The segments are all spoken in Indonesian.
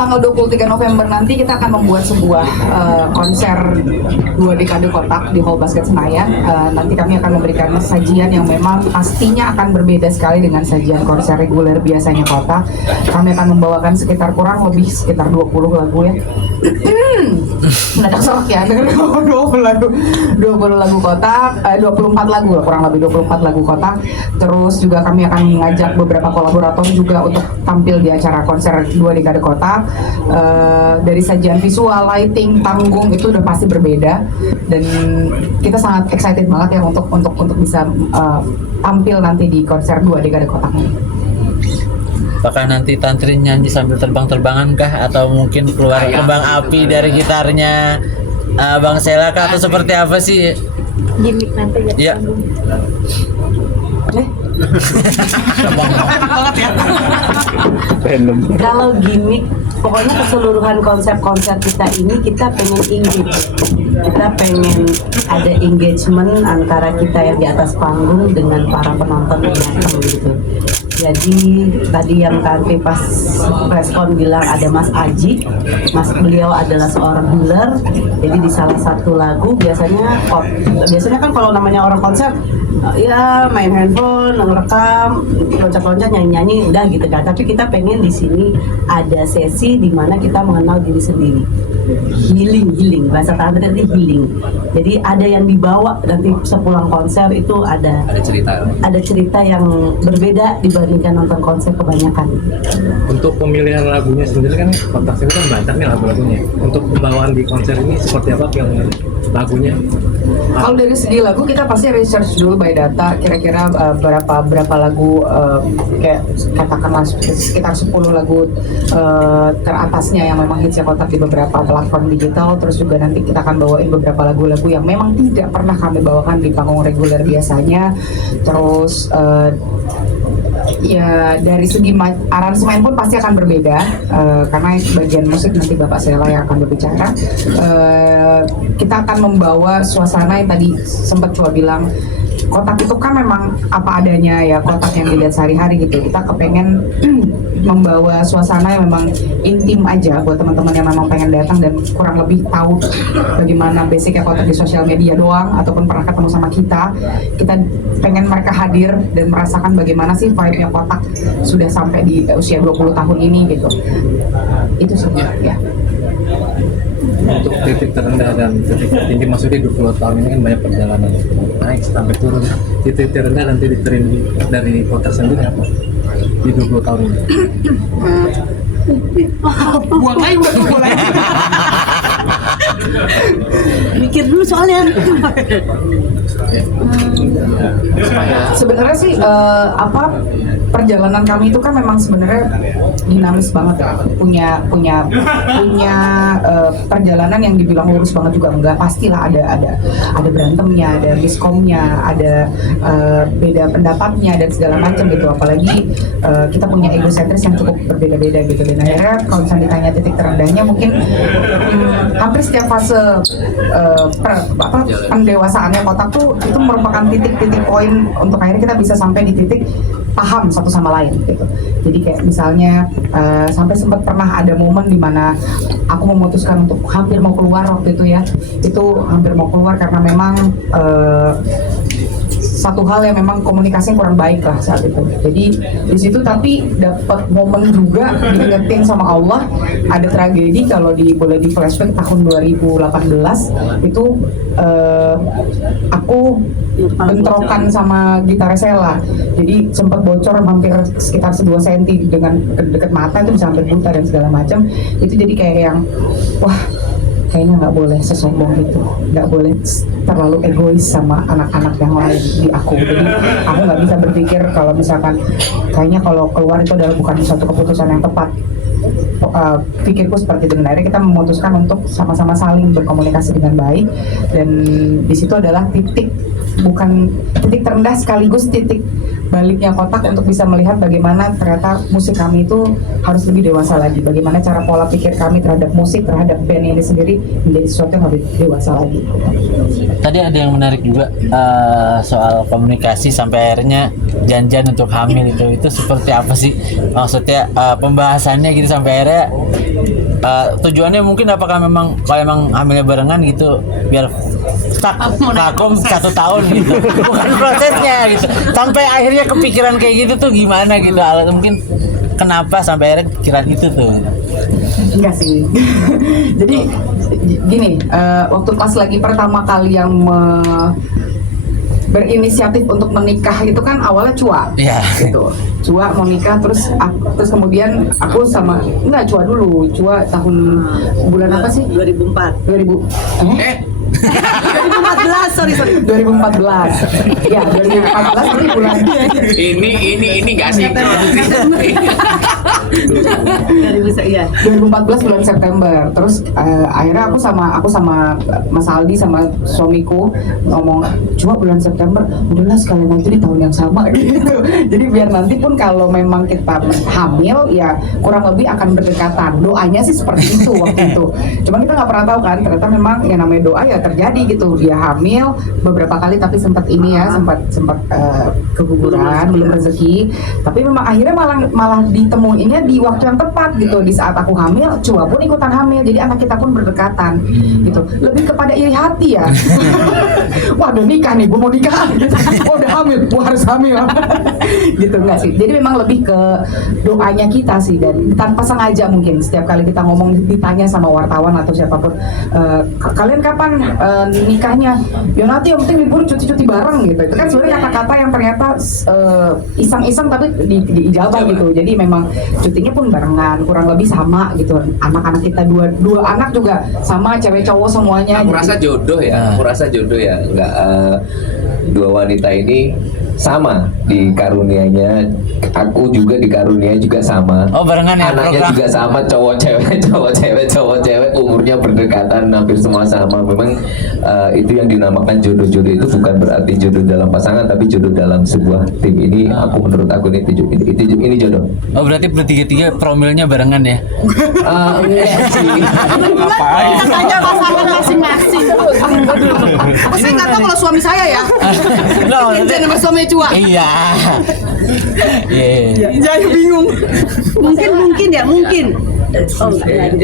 tanggal 23 November nanti kita akan membuat sebuah konser 2 dekade kotak di Hall Basket Senayan. Nanti kami akan memberikan sajian yang memang pastinya akan berbeda sekali dengan sajian konser reguler biasanya kotak. Kami akan membawakan kurang lebih sekitar 20 lagu ya. Mendadak sorak ya, 20 lagu kotak, 24 lagu lah, kurang lebih 24 lagu kotak. Terus juga kami akan mengajak beberapa kolaborator juga untuk tampil di acara konser 2 dekade kotak. Dari sajian visual, lighting, panggung itu udah pasti berbeda, dan kita sangat excited banget ya untuk bisa tampil nanti di konser 2 dekade kotak ini. Apakah nanti Tantri nyanyi sambil terbang-terbangan kah, atau mungkin keluar kembang api dari gitarnya Bang Sela kah, atau seperti apa sih? Gimik nanti Ya. ya. Kalau gimmick, pokoknya keseluruhan konsep-konsep kita ini kita pengen engage. Kita pengen ada engagement antara kita yang di atas panggung dengan para penonton yang datang gitu. Jadi tadi yang Tante pas respon bilang ada Mas Aji, beliau adalah seorang healer. Jadi di salah satu lagu biasanya kan kalau namanya orang konser ya main handphone, ngerekam, loncat-loncat, nyanyi-nyanyi udah gitu kan. Tapi kita pengen di sini ada sesi di mana kita mengenal diri sendiri. Healing, bahasa Tante tadi healing. Jadi ada yang dibawa nanti sepulang konser itu ada cerita yang berbeda dibandingkan nonton konser kebanyakan. Untuk pemilihan lagunya sendiri kan kotak ini kan banyak nih lagu-lagunya. Untuk pembawaan di konser ini seperti apa pilihan lagunya? Kalau dari segi lagu kita pasti research dulu by data, kira-kira berapa lagu, kayak katakanlah sekitar 10 lagu teratasnya yang memang hitsnya kotak di beberapa platform digital. Terus juga nanti kita akan bawain beberapa lagu-lagu yang memang tidak pernah kami bawakan di panggung reguler biasanya. Terus ya dari segi aransemen pun pasti akan berbeda, karena bagian musik nanti Bapak Sela yang akan berbicara. Kita akan membawa suasana yang tadi sempat coba bilang, kotak itu kan memang apa adanya ya, kotak yang dilihat sehari-hari gitu. Kita kepengen membawa suasana yang memang intim aja buat teman-teman yang memang pengen datang dan kurang lebih tahu bagaimana basicnya kotak di sosial media doang ataupun pernah ketemu sama kita. Kita pengen mereka hadir dan merasakan bagaimana sih vibe-nya kotak sudah sampai di usia 20 tahun ini gitu. Itu semua ya. Untuk titik terendah dan titik tertinggi, maksudnya 20 tahun ini kan banyak perjalanan naik sampai turun. Titik terendah dan titik tertinggi dari kotak sendiri apa di 20 tahun ini? Buang aja udah mulai. Mikir dulu soalnya. Sebenarnya sih perjalanan kami itu kan memang sebenarnya dinamis banget ya. Punya perjalanan yang dibilang lurus banget juga enggak, pastilah ada berantemnya, ada miskomnya, ada beda pendapatnya dan segala macam gitu. Apalagi kita punya egosentris yang cukup berbeda-beda gitu. Dan akhirnya kalau misalnya ditanya titik terendahnya, mungkin hampir setiap fase pendewasaannya kotak tuh itu merupakan titik-titik poin untuk akhirnya kita bisa sampai di titik paham satu sama lain gitu. Jadi kayak misalnya sampai sempat pernah ada momen di mana aku memutuskan untuk hampir mau keluar waktu itu ya. Itu hampir mau keluar karena memang satu hal yang memang komunikasi kurang baik lah saat itu. Jadi di situ tapi dapat momen juga diingetin sama Allah, ada tragedi kalau boleh di flashback tahun 2018 itu aku bentrokan sama gitar Sela. Jadi sempat bocor hampir sekitar 2 cm dengan dekat mata, itu bisa hampir buta dan segala macam. Itu jadi kayak yang wah, kayaknya nggak boleh sesombong itu, nggak boleh terlalu egois sama anak-anak yang lain di aku. Jadi aku nggak bisa berpikir kalau misalkan kayaknya kalau keluar itu adalah bukan suatu keputusan yang tepat. Pikirku seperti itu. Akhirnya kita memutuskan untuk sama-sama saling berkomunikasi dengan baik, dan di situ adalah bukan titik terendah sekaligus titik baliknya kotak untuk bisa melihat bagaimana ternyata musik kami itu harus lebih dewasa lagi. Bagaimana cara pola pikir kami terhadap musik, terhadap band ini sendiri menjadi sesuatu yang lebih dewasa lagi. Tadi ada yang menarik juga soal komunikasi sampai akhirnya janjian untuk hamil itu seperti apa sih? Maksudnya pembahasannya gitu sampai akhirnya tujuannya mungkin apakah memang kalau emang hamilnya barengan gitu biar vakum 1 tahun gitu, bukan prosesnya gitu. Sampai akhirnya kepikiran kayak gitu tuh gimana gitu, mungkin kenapa sampai akhirnya kepikiran itu tuh? Enggak sih. Jadi gini, waktu pas lagi pertama kali yang berinisiatif untuk menikah itu kan awalnya Cua, gitu. Cua mau nikah terus kemudian aku sama Cua dulu. Cua tahun bulan apa sih? 2004. 2014, sorry. 2014. Ya, 2014 ini bulan. Ini nggak sih. 2014 bulan September. Terus akhirnya aku sama Mas Aldi sama suamiku ngomong, cuma bulan September udahlah sekalian aja di tahun yang sama gitu. Jadi biar nanti pun kalau memang kita hamil ya kurang lebih akan berdekatan. Doanya sih seperti itu waktu itu. Cuman kita nggak pernah tahu kan, ternyata memang yang namanya doa ya terjadi gitu. Dia hamil beberapa kali tapi sempat keguguran, belum rezeki. Tapi memang akhirnya malah ditemuinnya di waktu yang tepat gitu. Di saat aku hamil, Cua pun ikutan hamil. Jadi anak kita pun berdekatan gitu. Lebih kepada iri hati ya. Wah udah nikah nih, gue mau nikah gitu. Oh udah hamil, gue harus hamil. Gitu enggak sih. Jadi memang lebih ke doanya kita sih, dan tanpa sengaja mungkin setiap kali kita ngomong ditanya sama wartawan atau siapapun, kalian kapan nikahnya? Ya nanti yang penting libur cuti-cuti bareng gitu. Itu kan sebenarnya kata-kata yang ternyata iseng-iseng tapi diijabah gitu. Jadi memang cutinya pun barengan, kurang lebih sama gitu. Anak-anak kita dua anak juga sama, cewek cowok semuanya. Aku rasa jodoh ya. Enggak, dua wanita ini sama dikarunianya. Aku juga dikaruniai juga sama. Oh barengan ya? Anaknya program juga sama, cowok cewek, umurnya berdekatan, hampir semua sama. Memang itu yang dinamakan jodoh-jodoh itu bukan berarti jodoh dalam pasangan, tapi jodoh dalam sebuah tim. Ini menurut aku ini jodoh. Oh berarti bertiga-tiga promilnya barengan ya? Enggak sih. Kita tanya pasangan masing-masing. Saya nggak tahu kalau suami saya ya. Jangan sama suami Cua. Iya. Jadi bingung. Mungkin. Oh, enggak.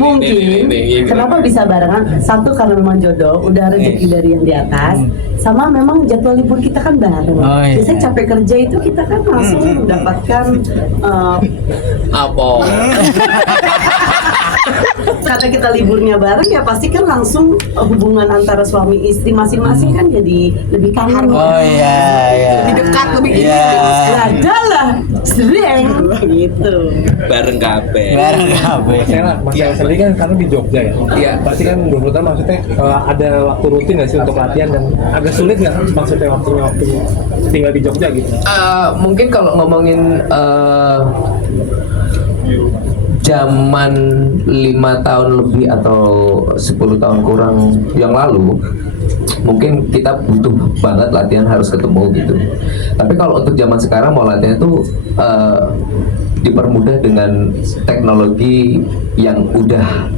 Mungkin kenapa bisa barengan? Satu karena memang jodoh, udah rezeki dari yang di atas. Sama memang jadwal libur kita kan bareng. Biasanya capek kerja itu kita kan langsung mendapatkan Apa? karena kita liburnya bareng ya pasti kan langsung hubungan antara suami istri masing-masing kan jadi lebih kangen. Oh iya. Lebih dekat, lebih Adalah sering gitu. Bareng kabeh. Mas Sela sendiri kan karena di Jogja ya. Iya. Pasti kan 20 tahun maksudnya ada waktu rutin nggak sih untuk latihan, dan agak sulit nggak maksudnya waktu tinggal di Jogja gitu? Mungkin kalau ngomongin zaman 5 tahun lebih atau 10 tahun kurang yang lalu, mungkin kita butuh banget latihan, harus ketemu gitu. Tapi kalau untuk zaman sekarang mau latihan itu dipermudah dengan teknologi yang udah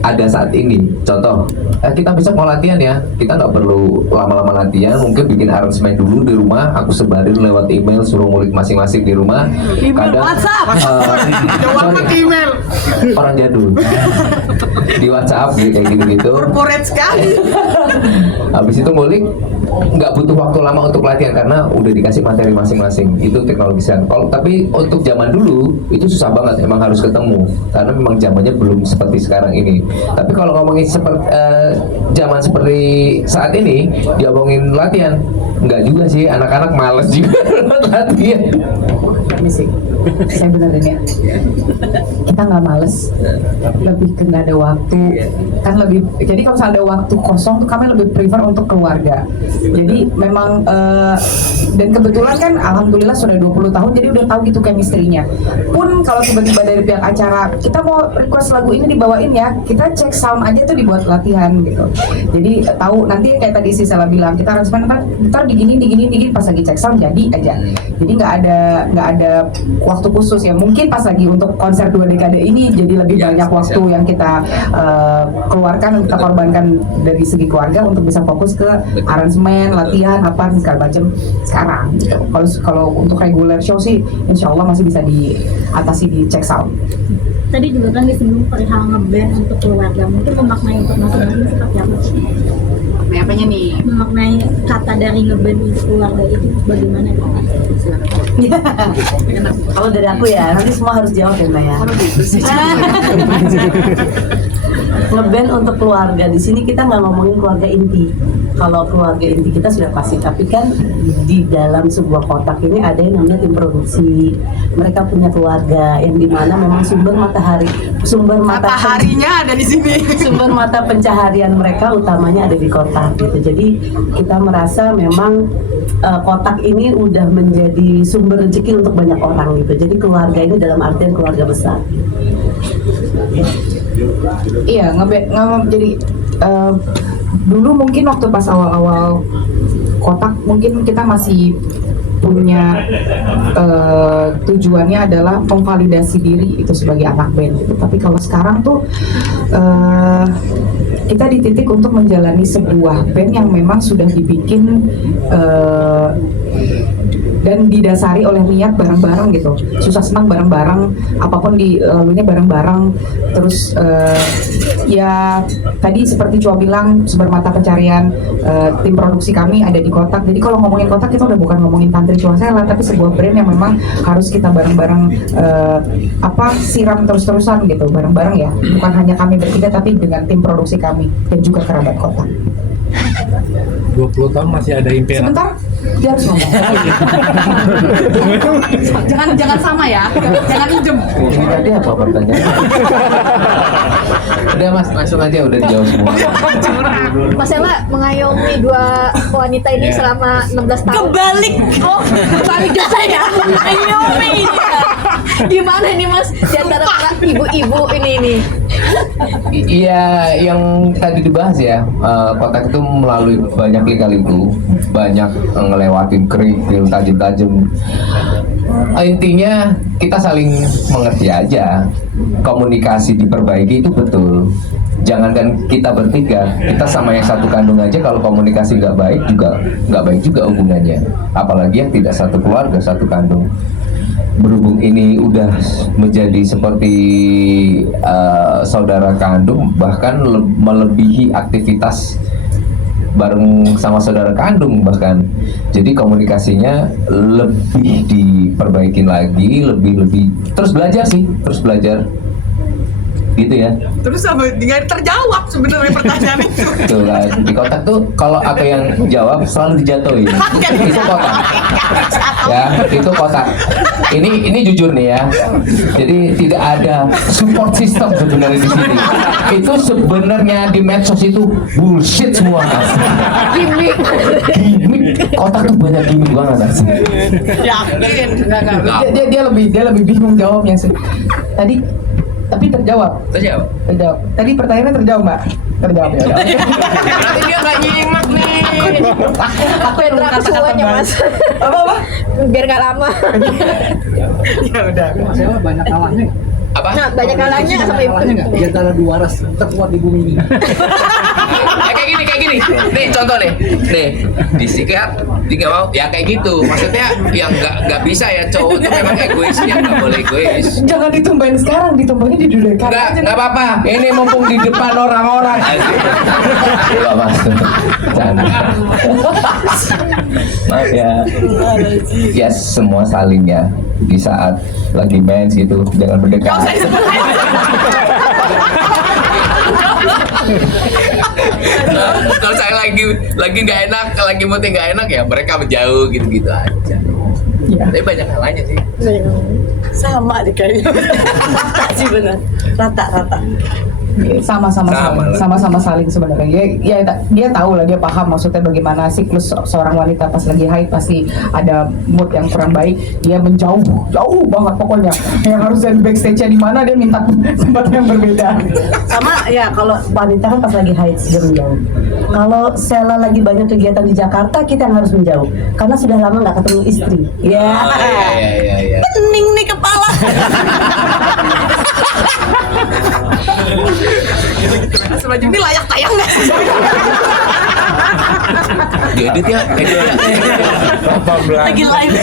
ada saat ini. Contoh, kita bisa mau latihan ya, kita nggak perlu lama-lama latihan, mungkin bikin aransemen dulu di rumah, aku sebarin lewat email, suruh ngulik masing-masing di rumah. Email WhatsApp. email. Orang jadul di WhatsApp kayak gitu-gitu. Corporate sekali. Habis itu ngulik, nggak butuh waktu lama untuk latihan karena udah dikasih materi masing-masing. Itu teknologi sekarang. Tapi untuk zaman dulu itu susah banget, emang harus ketemu karena memang zamannya belum seperti sekarang ini. Tapi kalau ngomongin zaman seperti saat ini, diomongin latihan, nggak juga sih, anak-anak males juga latihan. Permisi, saya benerin ya. Kita nggak males, lebih ke nggak ada waktu. Kan lebih. Jadi kalau misalnya ada waktu kosong, tuh kami lebih prefer untuk keluarga. Jadi memang dan kebetulan kan alhamdulillah sudah 20 tahun jadi udah tahu gitu chemistry-nya. Pun kalau tiba-tiba dari pihak acara kita mau request lagu ini dibawain ya, kita cek sound aja tuh dibuat latihan gitu. Jadi tahu nanti kayak tadi si Sela bilang kita harus ntar digini pas lagi cek sound jadi aja. Jadi nggak ada waktu khusus ya. Mungkin pas lagi untuk konser 2 dekade ini jadi lebih banyak waktu yang kita keluarkan, kita korbankan dari segi keluarga untuk bisa fokus ke aransemen, latihan, apa segala macam sekarang. Gitu. Kalau untuk regular show sih, insya Allah masih bisa diatasi di check sound. Tadi juga kan disinggung perihal ngeband untuk keluarga, mungkin memaknai untuk masing-masing seperti apa sih? Apanya nih? Memaknai kata dari ngeband untuk keluarga itu bagaimana? Kalau dari aku ya, nanti semua harus jawab ya Mbak ya. Ngeband untuk keluarga, di sini kita nggak ngomongin keluarga inti. Kalau keluarga inti kita sudah pasti, tapi kan di dalam sebuah kotak ini ada yang namanya tim produksi. Mereka punya keluarga yang dimana memang sumber mataharinya ada di sini. Sumber mata pencaharian mereka utamanya ada di kotak gitu. Jadi kita merasa memang kotak ini udah menjadi sumber rezeki untuk banyak orang gitu. Jadi keluarga ini dalam artian keluarga besar. Iya, jadi dulu mungkin waktu pas awal-awal kotak mungkin kita masih punya tujuannya adalah memvalidasi diri itu sebagai anak band gitu. Tapi kalau sekarang tuh kita di titik untuk menjalani sebuah band yang memang sudah dibikin dan didasari oleh niat bareng-bareng gitu, susah senang bareng-bareng, apapun dilaluinya bareng-bareng. Terus ya tadi seperti Cua bilang, sumber mata pencarian tim produksi kami ada di kotak. Jadi kalau ngomongin kotak kita udah bukan ngomongin Tantri Cua Sela, tapi sebuah brand yang memang harus kita bareng-bareng siram terus-terusan gitu, bareng-bareng ya. Bukan hanya kami bertiga tapi dengan tim produksi kami dan juga kerabat kotak. 20 tahun masih ada impian. Sebentar, dia harus ngomong. jangan sama ya, jangan minjem. Ini tadi apa pertanyaan? Udah Mas, langsung aja udah dijawab semua. Mas Ella mengayomi 2 wanita ini selama 16 tahun. Kebalik. Oh, kebalik saya. Mengayomi. Gimana nih Mas di antara para ibu-ibu ini? Iya, yang tadi dibahas ya, kotak itu melalui banyak lika-liku, banyak ngelewatin kerikil tajam-tajam. Intinya kita saling mengerti aja, komunikasi diperbaiki itu betul. Jangankan kita bertiga, kita sama yang satu kandung aja kalau komunikasi nggak baik juga hubungannya. Apalagi yang tidak satu keluarga, satu kandung. Berhubung ini udah menjadi seperti saudara kandung, bahkan melebihi aktivitas bareng sama saudara kandung bahkan. Jadi komunikasinya lebih diperbaikin lagi, lebih terus belajar gitu ya. Terus apa? Nggak terjawab sebenarnya pertanyaan itu. Tuh kan, di kotak tuh kalau aku yang jawab selalu dijatuhin. Itu kotak. Ya, itu kotak. Ini jujur nih ya. Jadi tidak ada support system sebenarnya di sini. Itu sebenarnya di medsos itu bullshit semua. Gimik. Kotak tuh banyak gimik banget. Yakin? Dia lebih bingung jawabnya sih. Tapi terjawab. Tadi pertanyaannya terjawab, Mbak. Terjawab ya. Dia nggak nyimak nih. Aku yang terakhir semuanya Mas. Apa? Biar nggak lama. Ya udah. Mas Ella banyak kalahnya. Nah, banyak kalanya sama ibu. Di antara 2 ras terkuat di bumi ini. Kayak gini. Nih contoh nih disikat tidak mau ya kayak gitu. Maksudnya yang nggak bisa ya, cowok tuh memang egoisnya, nggak boleh egois. Jangan ditumbahin sekarang, ditumbahin di dunia aja. Nggak apa-apa. Ini mumpung di depan orang-orang. Nggak Mas. Maaf ya. Ya semua saling ya. Di saat lagi main gitu, jangan berdekat. Kalau saya lagi nggak enak, lagi moodnya nggak enak ya mereka menjauh gitu aja. Tapi banyak halanya sih. Sama deh kayaknya. Sih benar. Rata. sama-sama saling sebenarnya. Dia tahu lah, dia paham maksudnya bagaimana siklus seorang wanita pas lagi haid pasti ada mood yang kurang baik. Dia menjauh jauh banget pokoknya. Yang harus dari backstage-nya di mana dia minta tempat yang berbeda. Sama ya, kalau wanita kan pas lagi haid sudah menjauh. Kalau Sela lagi banyak kegiatan di Jakarta, kita yang harus menjauh karena sudah lama nggak ketemu istri. Ya. Iya. Pening nih kepala. Sebelum ini layak tayang nggak sih? Diedit ya. Lagi live.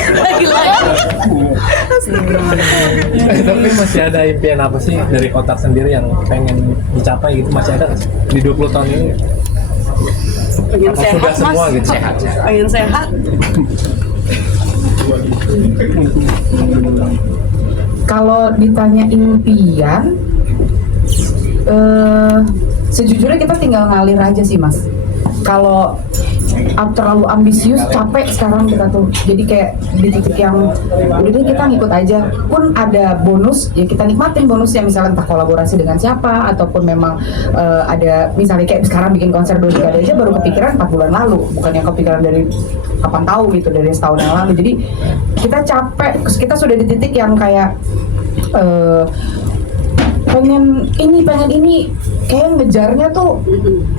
Tapi masih ada impian apa sih dari Kotak sendiri yang pengen dicapai gitu, masih ada nggak sih di 20 tahun ini? Pengen Apa sehat, sudah semua Mas. gitu? Pengen sehat. Kalau ditanya impian, sejujurnya kita tinggal ngalir aja sih Mas. Kalau terlalu ambisius, capek sekarang kita tuh. Jadi kayak di titik yang udah deh kita ngikut aja. Pun ada bonus, ya kita nikmatin bonusnya. Misalnya entah kolaborasi dengan siapa, ataupun memang ada misalnya kayak sekarang bikin konser 2 dekade aja baru kepikiran 4 bulan lalu. Bukan yang kepikiran dari kapan tahu gitu, dari setahun yang lalu. Jadi kita capek, kita sudah di titik yang kayak pengen ini kayak ngejarnya tuh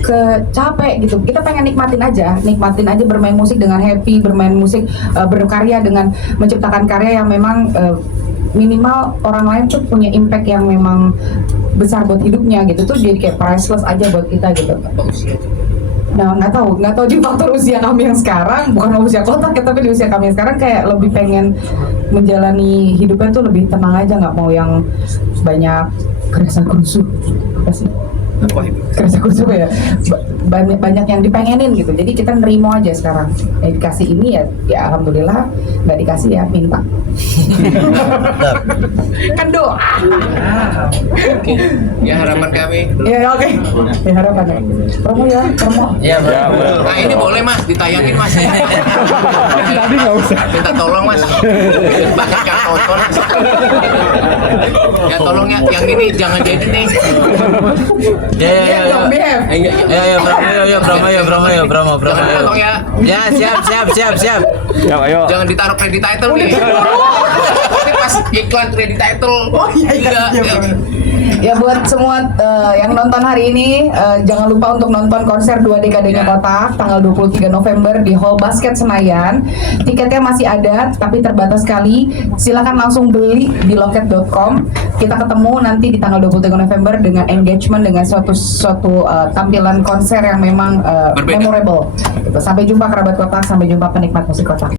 ke capek gitu. Kita pengen nikmatin aja bermain musik dengan happy, bermain musik berkarya dengan menciptakan karya yang memang minimal orang lain tuh punya impact yang memang besar buat hidupnya gitu, tuh jadi kayak priceless aja buat kita gitu. Nah, nggak tahu di faktor usia kami yang sekarang, bukan usia Kotak ya, tapi di usia kami yang sekarang kayak lebih pengen menjalani hidupnya tuh lebih tenang aja, nggak mau yang banyak kerasa kerusuh. Apa sih? Kerasa kerusuh ya, banyak yang dipengenin gitu. Jadi kita nerimo aja sekarang. Dikasih ini ya alhamdulillah, nggak dikasih ya minta. Kan doa. Oke. Ya harapan kami. Ya oke. Ya harapannya. Promo ya, promo. Iya, bro. Nah ini boleh Mas, ditayangin Mas. Tadi nggak usah. Minta tolong Mas. Banyak yang nonton. Ya tolong ya, yang ini jangan jadi nih. Ya, Dong, BF. promo. Tolong ya. Ya, siap. Jangan ditaruh credit title nih. Tapi pas iklan credit title. Oh iya. Iya. Ya buat semua yang nonton hari ini, jangan lupa untuk nonton konser 2 dekadenya Kotak tanggal 23 November di Hall Basket Senayan. Tiketnya masih ada tapi terbatas sekali. Silakan langsung beli di loket.com. Kita ketemu nanti di tanggal 23 November dengan engagement, dengan suatu tampilan konser yang memang Berbeda. memorable. Sampai jumpa kerabat Kotak, sampai jumpa penikmat musik Kotak.